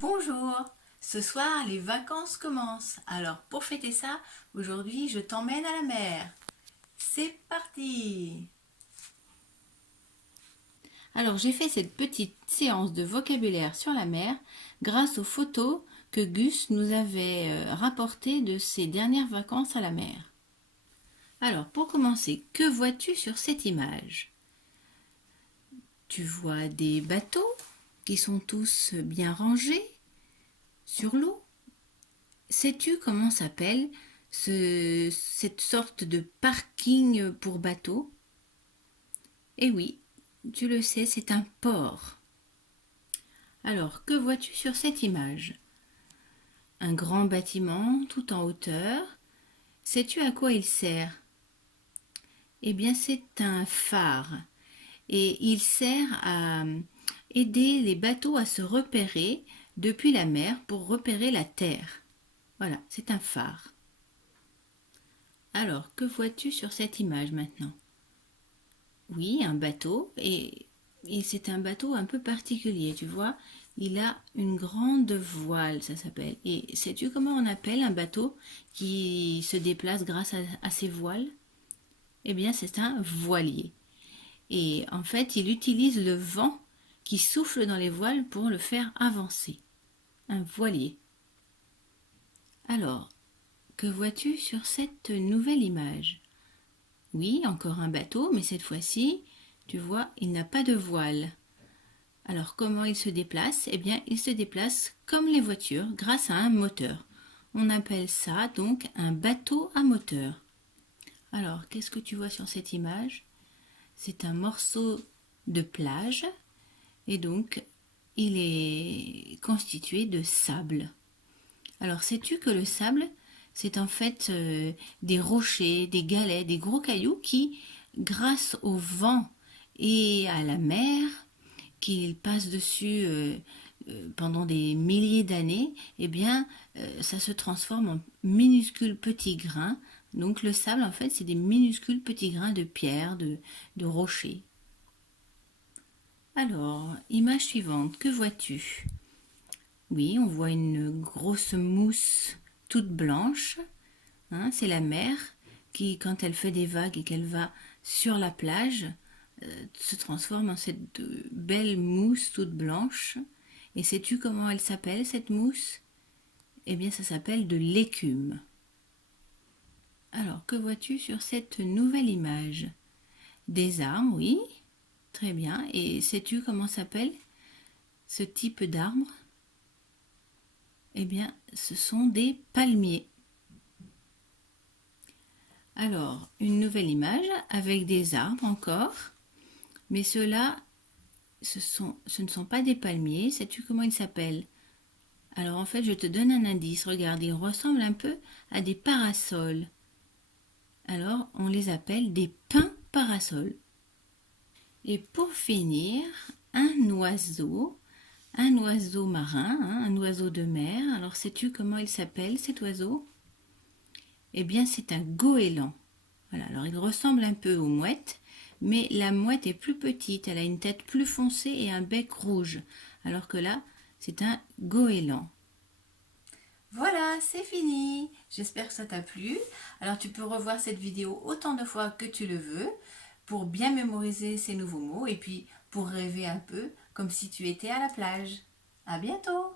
Bonjour, ce soir les vacances commencent. Alors pour fêter ça, aujourd'hui je t'emmène à la mer. C'est parti! Alors j'ai fait cette petite séance de vocabulaire sur la mer grâce aux photos que Gus nous avait rapportées de ses dernières vacances à la mer. Alors pour commencer, que vois-tu sur cette image? Tu vois des bateaux qui sont tous bien rangés sur l'eau. Sais-tu comment s'appelle cette sorte de parking pour bateaux? Eh oui, tu le sais, c'est un port. Alors, que vois-tu sur cette image? Un grand bâtiment tout en hauteur. Sais-tu à quoi il sert? Eh bien, c'est un phare et il sert à aider les bateaux à se repérer depuis la mer pour repérer la terre. Voilà, c'est un phare. Alors, que vois-tu sur cette image maintenant? Oui, un bateau, et c'est un bateau un peu particulier, tu vois. Il a une grande voile, ça s'appelle. Et sais-tu comment on appelle un bateau qui se déplace grâce à ses voiles? Eh bien, c'est un voilier. Et en fait, il utilise le vent qui souffle dans les voiles pour le faire avancer. Un voilier. Alors, que vois-tu sur cette nouvelle image? Oui, encore un bateau, mais cette fois-ci, tu vois, il n'a pas de voile. Alors comment il se déplace? Eh bien, il se déplace comme les voitures, grâce à un moteur. On appelle ça donc un bateau à moteur. Alors, qu'est-ce que tu vois sur cette image? C'est un morceau de plage et donc il est constitué de sable. Alors, sais-tu que le sable, c'est en fait des rochers, des galets, des gros cailloux qui, grâce au vent et à la mer, qu'ils passent dessus pendant des milliers d'années, eh bien, ça se transforme en minuscules petits grains. Donc, le sable, en fait, c'est des minuscules petits grains de pierre, de rochers. Alors, image suivante, que vois-tu? Oui, on voit une grosse mousse toute blanche. Hein, c'est la mer qui, quand elle fait des vagues et qu'elle va sur la plage, se transforme en cette belle mousse toute blanche. Et sais-tu comment elle s'appelle, cette mousse? Eh bien, ça s'appelle de l'écume. Alors, que vois-tu sur cette nouvelle image? Des arbres, oui, très bien. Et sais-tu comment s'appelle ce type d'arbre? Eh bien, ce sont des palmiers. Alors, une nouvelle image avec des arbres encore, mais ceux-là, ce ne sont pas des palmiers. Sais-tu comment ils s'appellent? Alors en fait, je te donne un indice. Regarde, ils ressemblent un peu à des parasols. Alors, on les appelle des pins parasols. Et pour finir, un oiseau marin, hein, un oiseau de mer. Alors, sais-tu comment il s'appelle cet oiseau? Eh bien, c'est un goéland. Voilà, alors il ressemble un peu aux mouettes, mais la mouette est plus petite, elle a une tête plus foncée et un bec rouge, alors que là, c'est un goéland. Voilà, c'est fini. J'espère que ça t'a plu. Alors tu peux revoir cette vidéo autant de fois que tu le veux pour bien mémoriser ces nouveaux mots et puis pour rêver un peu comme si tu étais à la plage. À bientôt!